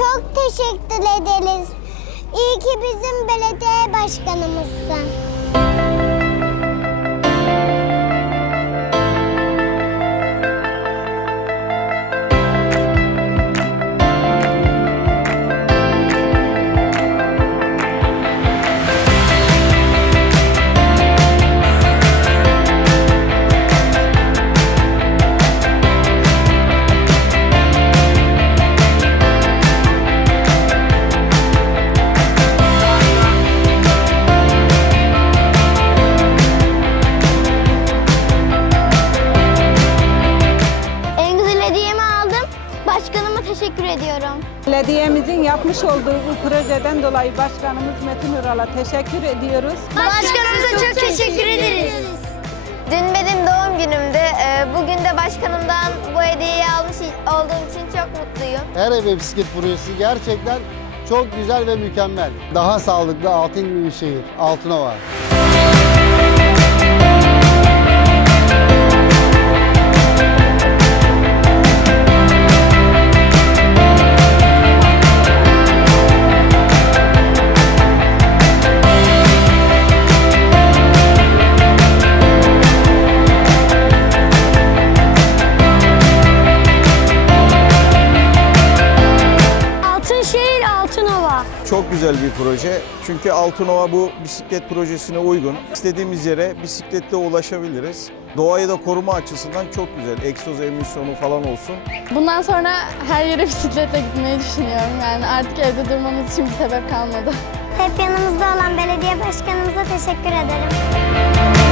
Çok teşekkür ederiz. İyi ki bizim belediye başkanımızsın. Teşekkür ediyorum. Belediyemizin yapmış olduğu bu projeden dolayı başkanımız Metin Ural'a teşekkür ediyoruz. Başkanımıza çok teşekkür ederiz. Dün benim doğum günümdü. Ee, Bugün de başkanımdan bu hediyeyi almış olduğum için çok mutluyum. Her eve bisiklet projesi gerçekten çok güzel ve mükemmel. Daha sağlıklı altın gibi bir şehir. Altınova. Altınşehir Çok güzel bir proje. Çünkü Altınova bu bisiklet projesine uygun. İstediğimiz yere bisikletle ulaşabiliriz. Doğayı da koruma açısından çok güzel. Egzoz emisyonu falan olsun. Bundan sonra her yere bisikletle gitmeyi düşünüyorum. Yani artık evde durmamız için bir sebep kalmadı. Hep yanımızda olan belediye başkanımıza teşekkür ederim.